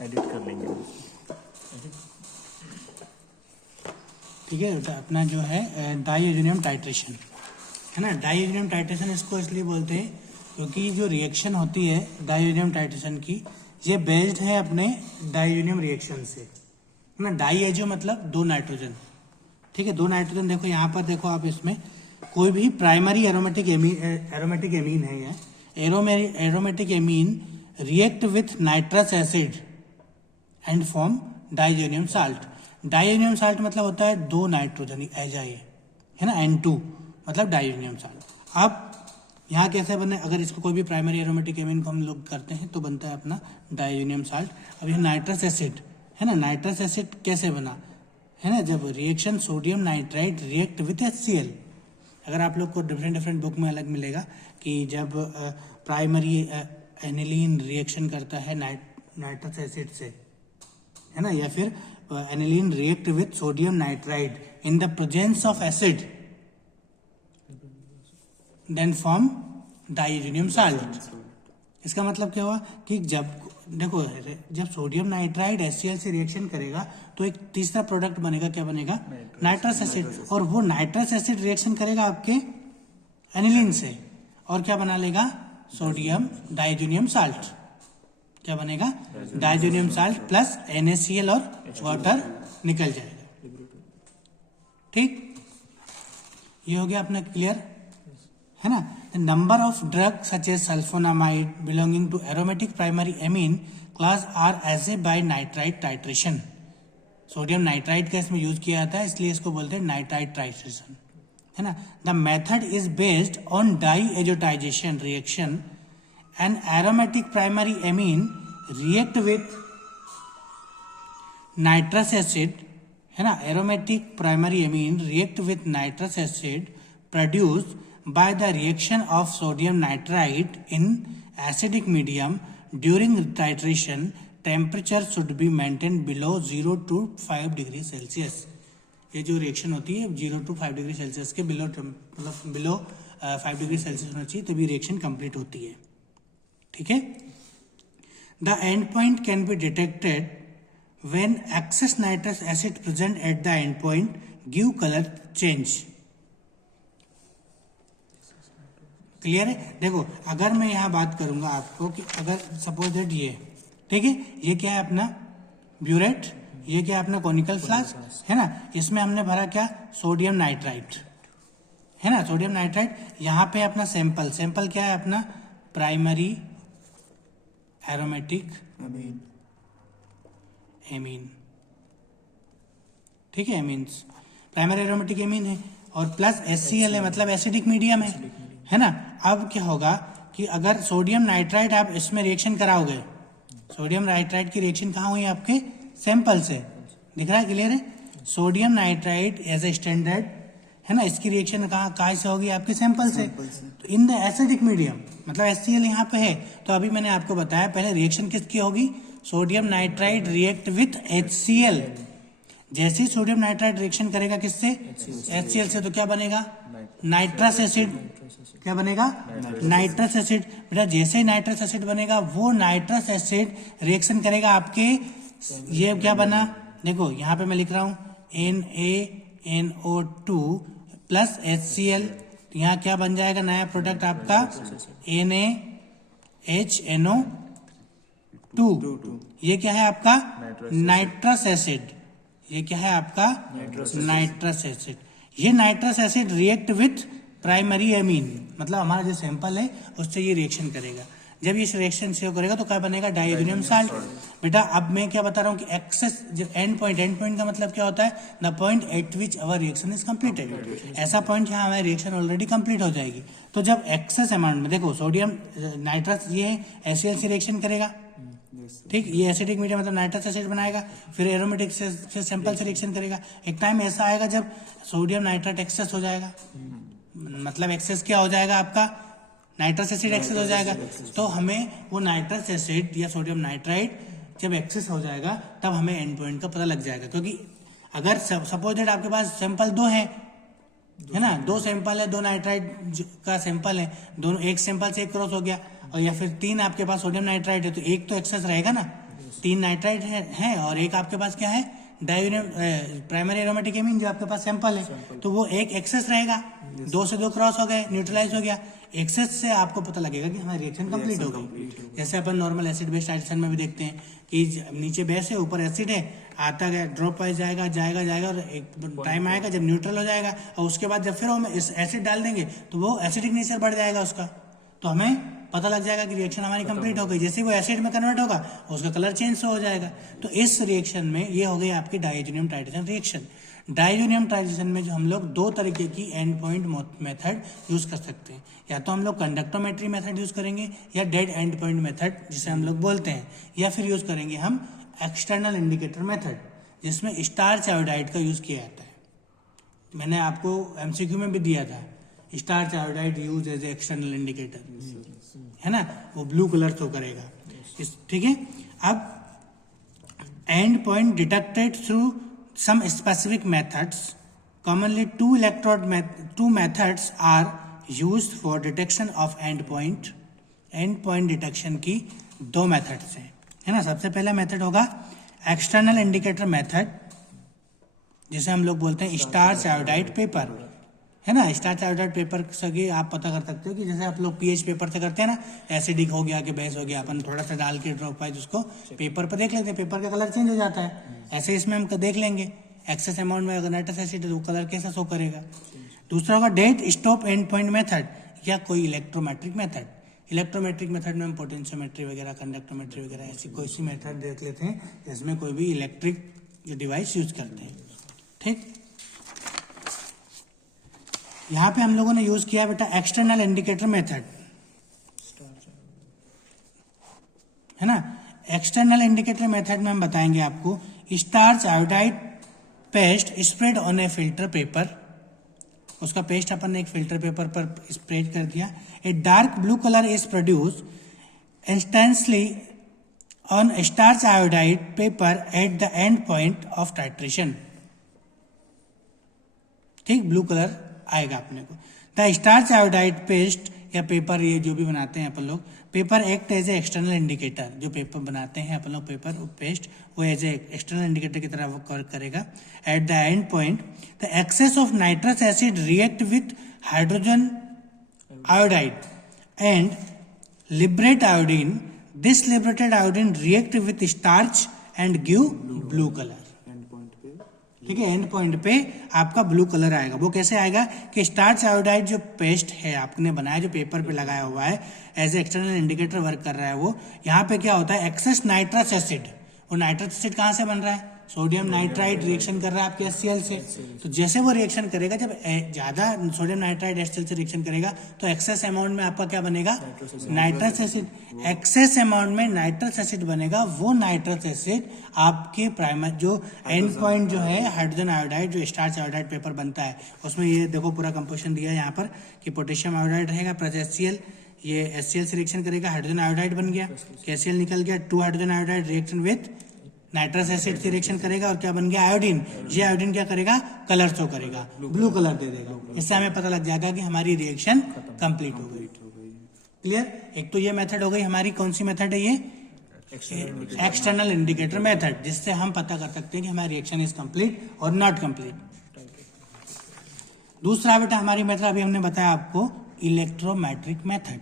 Edit कर लेंगे। ठीक है, तो अपना जो है डाइएजुनियम टाइट्रेशन है ना। डाइएजुनियम टाइट्रेशन इसको इसलिए बोलते हैं क्योंकि जो रिएक्शन होती है डाइएजुनियम टाइट्रेशन की, ये बेस्ड है अपने डाइएजुनियम रिएक्शन से, है ना। डाइएजो मतलब दो नाइट्रोजन, ठीक है, दो नाइट्रोजन। देखो यहाँ पर देखो आप, इसमें कोई भी प्राइमरी एरोमेटिक एमीन है, ये aromatic amine react with nitrous acid and form diazonium salt. डाइजेनियम salt मतलब होता है दो नाइट्रोजन ऐजा ये, है ना, N2 मतलब डाइजेनियम साल्ट। अब यहाँ कैसे बने, अगर इसको कोई भी प्राइमरी एरोमेटिक एमीन को हम लोग करते हैं तो बनता है अपना डाइजेनियम साल्ट। अब ये नाइट्रस एसिड है ना, नाइट्रस एसिड कैसे बना, है ना, जब reaction sodium nitrite react with HCl। अगर आप लोग को डिफरेंट बुक में अलग मिलेगा कि जब प्राइमरी एनिलीन रिएक्शन करता है नाइट्रस एसिड से, है ना, या फिर aniline react with sodium nitrite in the presence of acid then form diazonium salt. इसका मतलब क्या हुआ कि जब देखो, जब सोडियम नाइट्राइड HCl से रिएक्शन करेगा तो एक तीसरा प्रोडक्ट बनेगा, क्या बनेगा, नाइट्रस एसिड। और वो नाइट्रस एसिड रिएक्शन करेगा आपके एनिलीन से और क्या बना लेगा, सोडियम डाइजेनियम साल्ट। क्या बनेगा, डाइजेनियम साल्ट प्लस NaCl और वाटर निकल जाएगा। ठीक, ये हो गया अपना क्लियर, है ना। Number of drug such as sulphonamide belonging to aromatic primary amine class are assayed by nitrite titration. Sodium nitrite का इसमें यूज किया जाता है, इसलिए इसको बोलते हैं नाइट्राइट टाइट्रेशन, है ना। The method is based on diazotisation reaction. An aromatic primary amine react with nitrous acid, है ना, aromatic primary amine react with nitrous acid produced by the reaction of sodium nitrite in acidic medium. During titration, temperature should be maintained below 0 to 5 degree Celsius. ये जो reaction होती है 0 to 5 degree Celsius के मतलब below 5 degree Celsius होना चाहिए, तभी reaction complete होती है। ठीक है। The end point can be detected when excess nitrous acid present at the end point give colour change. Clear है। देखो, अगर मैं यहाँ बात करूंगा आपको कि अगर सपोज दैट ये, ठीक है, ये क्या है अपना ब्यूरेट, ये क्या है अपना कॉनिकल फ्लास्क, है ना, इसमें हमने भरा क्या, सोडियम नाइट्राइट, है ना, सोडियम नाइट्राइट। यहाँ पे अपना सैंपल क्या है अपना प्राइमरी एरोमेटिक एमीन, ठीक है, एमीन्स प्राइमरी एरोमेटिक एमीन है और प्लस HCl है, मतलब एसिडिक मीडियम है ना। अब क्या होगा कि अगर सोडियम नाइट्राइट आप इसमें रिएक्शन कराओगे, सोडियम नाइट्राइट की रिएक्शन कहाँ हुई आपके सैंपल से, दिख रहा है, क्लियर है। Sodium nitrite as a standard, है ना, इसकी रिएक्शन कहाँ से होगी, आपके सैंपल से। तो इन द एसिडिक मीडियम, मतलब HCl यहाँ पे है, तो अभी मैंने आपको बताया पहले रिएक्शन किसकी होगी, sodium nitrite react with HCl। जैसे ही सोडियम नाइट्राइट रिएक्शन करेगा किससे, HCl से, तो क्या बनेगा, नाइट्रस एसिड। क्या बनेगा, नाइट्रस एसिड। बेटा जैसे ही नाइट्रस एसिड बनेगा, वो नाइट्रस एसिड रिएक्शन करेगा आपके, ये क्या बना, देखो यहाँ पे मैं लिख रहा हूं NaNO2 प्लस HCl। तो यहाँ क्या बन जाएगा नया प्रोडक्ट आपका NaHNO2। ये क्या है आपका नाइट्रस एसिड, ये क्या है आपका नाइट्रस एसिड। ये nitrous acid react with primary amine, मतलब हमारा जो सैंपल है उससे ये रिएक्शन करेगा। जब ये रिएक्शन से करेगा तो क्या बनेगा, डाइजेनियम साल्ट। बेटा अब मैं क्या बता रहा हूँ कि एक्सेस जब एंड पॉइंट का मतलब क्या होता है, the point eight which our reaction is completed. ऐसा पॉइंट यहाँ हमारी रिएक्शन ऑलरेडी कंप्लीट हो जाएगी। तो जब एक्सेस अमाउंट में, देखो सोडियम नाइट्रस ये HCl से रिएक्शन करेगा, ठीक, ये एसिडिक मीडियम मतलब नाइट्रस एसिड बनाएगा, फिर एरोमेटिक से सैंपल से रिएक्शन करेगा। एक टाइम ऐसा आएगा जब सोडियम नाइट्राइट एक्सेस हो जाएगा, मतलब एक्सेस क्या हो जाएगा आपका, नाइट्रस एसिड एक्सेस हो जाएगा। तो हमें वो नाइट्रस एसिड या सोडियम नाइट्राइट जब एक्सेस हो जाएगा तब हमें एंड पॉइंट का पता लग जाएगा। क्योंकि अगर सपोज दैट आपके पास सैंपल दो है ना, दो सैंपल है, दो नाइट्राइट का सैंपल है, दोनों एक सैंपल से एक क्रॉस हो गया, और या फिर तीन आपके पास सोडियम नाइट्राइट है, तो एक तो एक्सेस रहेगा ना, 3 नाइट्राइड है और एक आपके पास क्या है डाययूरेनियम प्राइमरी एरोमेटिक एमीन जो आपके पास सैंपल है, तो वो एक एक्सेस रहेगा, 2 से 2 क्रॉस हो गए, न्यूट्रलाइज हो गया। एक्सेस से आपको पता लगेगा कि हमारी रिएक्शन कंप्लीट हो गई। जैसे अपन नॉर्मल एसिड बेस टाइट्रेशन में भी देखते हैं कि नीचे बेस है, ऊपर एसिड है, आता गया ड्रॉप वाइज जाएगा जाएगा जाएगा और एक टाइम आएगा जब न्यूट्रल हो जाएगा, और उसके बाद जब फिर हम इस एसिड डाल देंगे तो वो एसिडिक नेचर बढ़ जाएगा उसका, तो हमें पता लग जाएगा कि रिएक्शन हमारी कंप्लीट हो गई। जैसे वो एसिड में कन्वर्ट होगा उसका कलर चेंज हो जाएगा। तो इस रिएक्शन में ये हो गई आपकी diazonium titration reaction. Diazonium titration में जो हम लोग 2 तरीके की एंड पॉइंट मेथड यूज कर सकते हैं, या तो हम लोग कंडक्टोमेट्री मेथड यूज करेंगे या डेड एंड पॉइंट मेथड जिसे हम लोग बोलते हैं, या फिर यूज करेंगे हम एक्सटर्नल इंडिकेटर मेथड जिसमें स्टार्च आयोडाइड का यूज किया जाता है। मैंने आपको एमसीक्यू में भी दिया था, starch iodide use as a external indicator, है ना, वो ब्लू कलर शो करेगा। ठीक है, अब end point detected through some specific methods, commonly two methods are used for detection of end point detection की 2 मेथड्स हैं, है ना। सबसे पहला मेथड होगा एक्सटर्नल इंडिकेटर मेथड जिसे हम लोग बोलते हैं स्टार्च आयोडाइड पेपर, है ना। स्टार्च आयोडाइड पेपर से आप पता कर सकते हो कि जैसे आप लोग पीएच पेपर से करते हैं ना, एसिडिक हो गया कि बेस हो गया, अपन थोड़ा सा डाल के ड्रॉप वाइज उसको पेपर पर देख लेते हैं, पेपर का कलर चेंज हो जाता है। ऐसे इसमें हम देख लेंगे एक्सेस अमाउंट में अगर नाइट्रस एसिड है तो कलर कैसा शो करेगा। दूसरा होगा dead stop end point method या कोई इलेक्ट्रोमेट्रिक मेथड। इलेक्ट्रोमेट्रिक मेथड में हम पोटेंशियोमेट्री वगैरह, कंडक्टोमेट्री वगैरह ऐसी कोई सी मेथड देख लेते हैं जिसमें कोई भी इलेक्ट्रिक जो डिवाइस यूज करते हैं। ठीक, यहां पे हम लोगों ने यूज किया बेटा एक्सटर्नल इंडिकेटर मेथड, है ना। एक्सटर्नल इंडिकेटर मेथड में हम बताएंगे आपको starch iodide paste spread on a filter paper, उसका पेस्ट अपन ने एक फिल्टर पेपर पर स्प्रेड कर दिया। A dark blue colour is produce instantly on starch iodide paper at the end point of titration. ठीक, ब्लू कलर आएगा अपने को। द स्टार्च आयोडाइड पेस्ट या पेपर, ये जो भी बनाते हैं अपन लोग, paper act as a external indicator, जो पेपर बनाते हैं अपन लोग पेपर पेस्ट, वो एज ए एक्सटर्नल इंडिकेटर की तरह वर्क करेगा। At the end point the excess of nitrous acid react with hydrogen iodide and liberate iodine. This liberated iodine react with starch and give blue colour. ठीक है, and point पे आपका blue colour आएगा। वो कैसे आएगा कि स्टार्च आयोडाइड जो पेस्ट है आपने बनाया, जो पेपर पे लगाया हुआ है, as a external indicator work कर रहा है। वो यहाँ पे क्या होता है, एक्सेस नाइट्रस एसिड, वो नाइट्रस एसिड कहाँ से बन रहा है, सोडियम नाइट्राइड रिएक्शन कर रहा है आपके HCl से। तो जैसे वो रिएक्शन करेगा, जब ज्यादा सोडियम नाइट्राइड HCl से रिएक्शन करेगा तो एक्सेस अमाउंट में आपका क्या बनेगा, नाइट्रस एसिड। एक्सेस अमाउंट में नाइट्रस एसिड बनेगा, वो नाइट्रस एसिड आपके प्राइमर जो एंड पॉइंट जो है हाइड्रोजन आयोडाइड, जो स्टार्च आयोडाइड पेपर बनता है, उसमें ये देखो पूरा कंपोजिशन दिया है यहाँ पर कि पोटेशियम आयोडाइड रहेगा प्लस HCl, ये HCl से रिएक्शन करेगा, हाइड्रोजन आयोडाइड बन गया, HCl निकल गया, 2 hydrogen iodide reaction with nitrous acid से रिएक्शन करेगा और क्या बन गया, आयोडीन। ये आयोडीन क्या करेगा, कलर शो करेगा, ब्लू कलर दे देगा। इससे हमें पता लग जाएगा कि हमारी रिएक्शन कंप्लीट हो गई। क्लियर। एक तो ये मेथड हो गई हमारी, कौन सी मेथड है ये, एक्सटर्नल इंडिकेटर मेथड, जिससे हम पता कर सकते हैं कि हमारी रिएक्शन इज कंप्लीट और नॉट कंप्लीट। दूसरा बेटा हमारी मेथड अभी हमने बताया आपको इलेक्ट्रोमेट्रिक मेथड,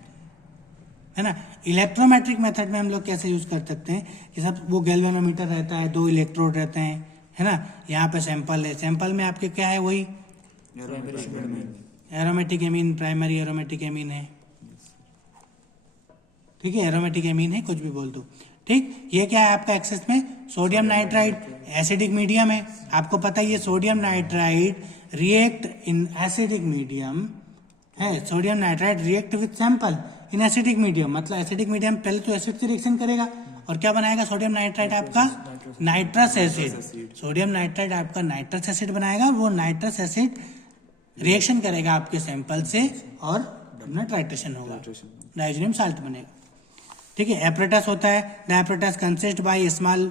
है ना। इलेक्ट्रोमेट्रिक मेथड में हम लोग कैसे यूज कर सकते हैं कि सब वो गैल्वेनोमीटर रहता है, 2 इलेक्ट्रोड रहते हैं, है ना। यहाँ पे सैंपल है, सैंपल में आपके क्या है, वही aromatic amine, primary aromatic amine है। ठीक है, एरोमेटिक एमीन है, कुछ भी बोल दो। ठीक, ये क्या है आपका एक्सेस में सोडियम नाइट्राइड, एसिडिक मीडियम है, आपको पता है ये sodium nitride react in acidic medium है। Sodium nitride react with sample in acidic medium, मतलब एसिडिक मीडियम पहले तो एसिड से रिएक्शन करेगा और क्या बनाएगा, सोडियम नाइट्राइड आपका नाइट्रस एसिड, सोडियम नाइट्राइड आपका नाइट्रस एसिड बनाएगा। वो नाइट्रस एसिड रिएक्शन करेगा आपके सैंपल से और अपना टाइट्रेशन होगा, डायज़ोनियम साल्ट बनेगा। ठीक है, एपरेटस होता है, the apparatus consist by small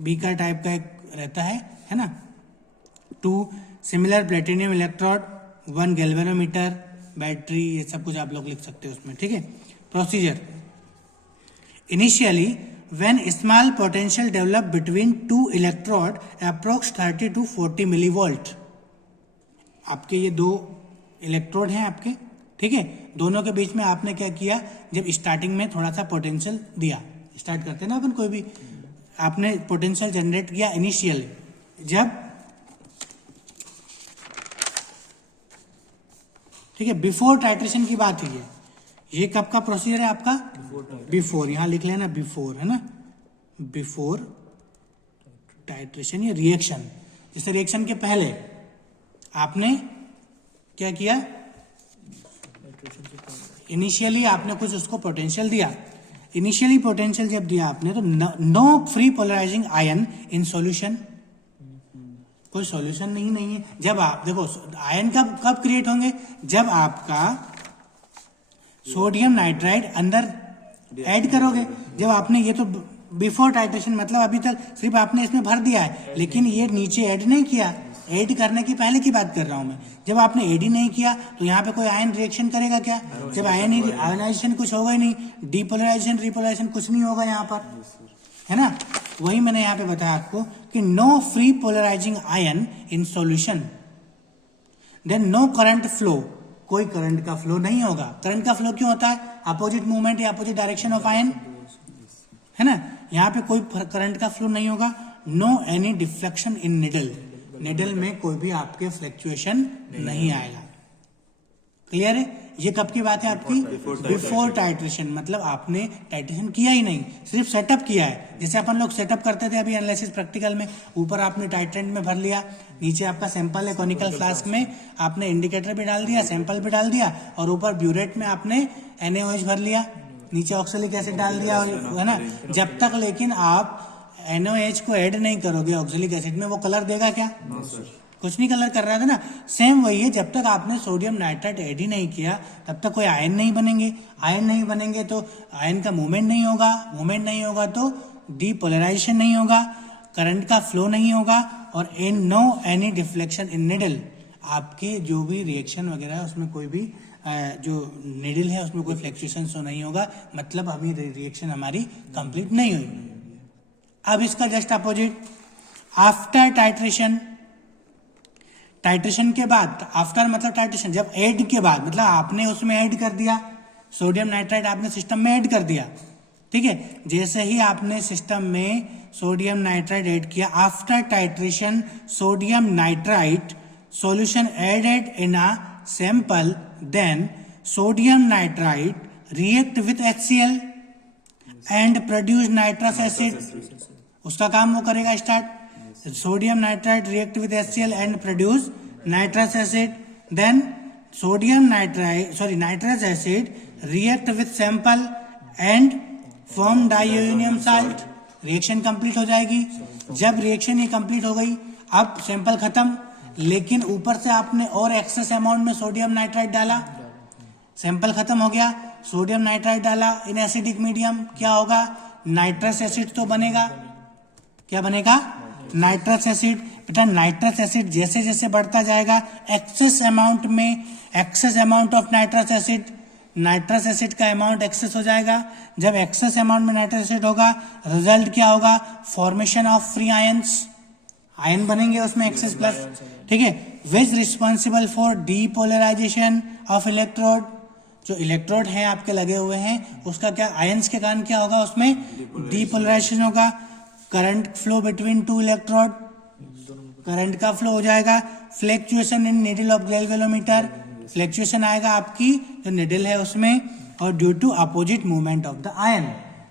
beaker type का एक रहता है ना, 2 similar platinum electrode, 1 galvanometer, battery, ये सब कुछ आप लोग लिख सकते हो उसमें। ठीक है, procedure, initially when small potential develop between two electrode approx 30 to 40 millivolt. आपके ये दो इलेक्ट्रोड हैं आपके, ठीक है, दोनों के बीच में आपने क्या किया, जब स्टार्टिंग में थोड़ा सा पोटेंशियल दिया, स्टार्ट करते हैं ना अपन कोई भी, आपने पोटेंशियल जनरेट किया इनिशियल, जब, ठीक है, बिफोर टाइट्रेशन की बात हुई है। ये कब का प्रोसीजर है आपका, बिफोर, यहां लिख लेना बिफोर, है ना, बिफोर टाइट्रेशन या रिएक्शन। जैसे रिएक्शन के पहले आपने क्या किया, इनिशियली आपने कुछ उसको पोटेंशियल दिया, इनिशियली पोटेंशियल जब दिया आपने तो no free polarising ion in solution, कोई सॉल्यूशन नहीं है। जब आप देखो आयन कब क्रिएट होंगे, जब आपका सोडियम नाइट्राइड अंदर ऐड करोगे, जब आपने ये तो बिफोर टाइट्रेशन, मतलब अभी तक सिर्फ आपने इसमें भर दिया है, लेकिन ये नीचे ऐड नहीं किया, ऐड करने की पहले की बात कर रहा हूं मैं। जब आपने ऐड ही नहीं किया तो यहाँ पे कोई आयन रिएक्शन करेगा क्या, जब आयन ही, आयनाइजेशन कुछ होगा ही नहीं, डीपोलराइजेशन रिपोलराइजेशन कुछ नहीं होगा यहाँ पर, है ना। वही मैंने यहाँ पे बताया आपको कि no free polarising ion in solution, then no current flow, कोई करंट का फ्लो नहीं होगा। करंट का फ्लो क्यों होता है, अपोजिट मूवमेंट या अपोजिट डायरेक्शन ऑफ आयन, है ना, यहाँ पे कोई करंट का फ्लो नहीं होगा। No any deflection in needle, needle में कोई भी आपके फ्लक्चुएशन नहीं आएगा। क्लियर है, ये कब की बात है आपकी, बिफोर टाइट्रेशन, मतलब आपने टाइट्रेशन किया ही नहीं, सिर्फ सेटअप किया है। जैसे अपन लोग सेटअप करते थे अभी एनालिसिस प्रैक्टिकल में, ऊपर आपने टाइट्रेंट में भर लिया, नीचे आपका सैंपल है कॉनिकल फ्लास्क में, आपने इंडिकेटर भी डाल दिया, सैंपल भी डाल दिया, और ऊपर ब्यूरेट में आपने NaOH भर लिया, नीचे ऑक्सैलिक एसिड डाल दिया, है ना। जब तक लेकिन आप NaOH को ऐड नहीं करोगे ऑक्सैलिक एसिड में, वो कलर देगा क्या, कुछ नहीं कलर कर रहा था ना। सेम वही है, जब तक आपने सोडियम नाइट्राइट ऐड ही नहीं किया तब तक कोई आयन नहीं बनेंगे, आयन नहीं बनेंगे तो आयन का मूवमेंट नहीं होगा, मूवमेंट नहीं होगा तो डीपोलराइजेशन नहीं होगा, करंट का फ्लो नहीं होगा, और in no any deflection in needle, आपके जो भी रिएक्शन वगैरह है उसमें कोई भी जो निडल है उसमें कोई फ्लक्चुएशन शो नहीं होगा, मतलब अभी रिएक्शन हमारी कंप्लीट नहीं हुई। अब इसका just opposite, after titration, titration के बाद, आफ्टर मतलब टाइट्रेशन, जब ऐड के बाद, मतलब आपने उसमें ऐड कर दिया सोडियम नाइट्राइट, आपने सिस्टम में ऐड कर दिया, ठीक है, जैसे ही आपने सिस्टम में सोडियम नाइट्राइट ऐड किया, after titration sodium nitrite solution added in a sample, then sodium nitrite react with HCl and produce nitrous acid, उसका काम वो करेगा start, sodium nitrite react with HCl and produce nitrous acid, then nitrous acid react with sample and form diammonium salt, reaction complete हो जाएगी। जब reaction ये complete हो गई, अब सैंपल खत्म, लेकिन ऊपर से आपने और एक्सेस अमाउंट में सोडियम नाइट्राइट डाला, सैंपल खत्म हो गया, सोडियम नाइट्राइट डाला इन एसिडिक मीडियम, क्या होगा, नाइट्रस एसिड तो बनेगा, क्या बनेगा, नाइट्रस एसिड। बेटा नाइट्रस एसिड जैसे जैसे बढ़ता जाएगा, excess amount of nitrous acid का अमाउंट एक्सेस हो जाएगा। जब एक्सेस अमाउंट में नाइट्रस एसिड होगा, रिजल्ट क्या होगा, formation of free ions, ion बनेंगे उसमें एक्सेस प्लस, ठीक है, which responsible for depolarization of electrode, जो इलेक्ट्रोड है आपके लगे हुए हैं उसका क्या, आयंस के कारण क्या होगा, उसमें डीपोलराइजेशन होगा। Current flow between two electrode, current का फ्लो हो जाएगा। Fluctuation in needle of galvanometer, fluctuation आएगा आपकी जो निडल है उसमें, और due to opposite movement of the ion,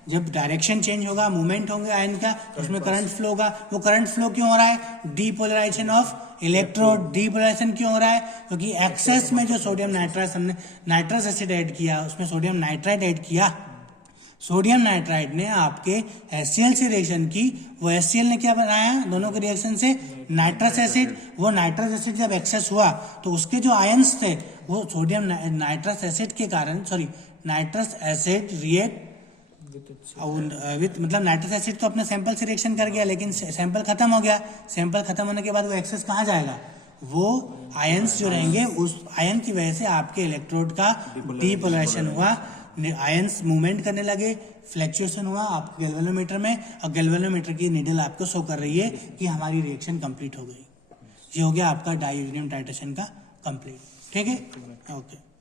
जब डायरेक्शन चेंज होगा, मूवमेंट होंगे आयन का, तो उसमें करंट फ्लो होगा। वो करंट फ्लो क्यों हो रहा है, डीपोलराइजेशन ऑफ इलेक्ट्रोड। डीपोलराइजेशन क्यों हो रहा है, क्योंकि एक्सेस में जो सोडियम नाइट्रस हमने नाइट्रस एसिड ऐड किया, उसमें सोडियम नाइट्राइट ऐड किया, सोडियम नाइट्राइट ने आपके HCl से रिएक्शन की, वो HCl ने क्या बनाया, दोनों के रिएक्शन से नाइट्रस एसिड। वो नाइट्रस एसिड जब एक्सेस हुआ तो उसके जो आयंस थे वो सोडियम नाइट्रस एसिड के कारण, नाइट्रस एसिड रिएक्ट विथ, मतलब नाइट्रस एसिड तो अपने सैंपल से रिएक्शन कर गया, लेकिन सैंपल खत्म हो गया। सैंपल खत्म होने के बाद वो एक्सेस कहाँ जाएगा, वो आयंस जो रहेंगे, उस आयन की वजह से आपके इलेक्ट्रोड का डीपोलराइजेशन हुआ, आयंस मूवमेंट करने लगे, फ्लैक्चुएशन हुआ आपके गैल्वेनोमीटर में, और गैल्वेनोमीटर की नीडल आपको शो कर रही है कि हमारी रिएक्शन कंप्लीट हो गई। ये हो गया आपका डायज़ोनियम टाइट्रेशन का कंप्लीट। ठीक है, ओके।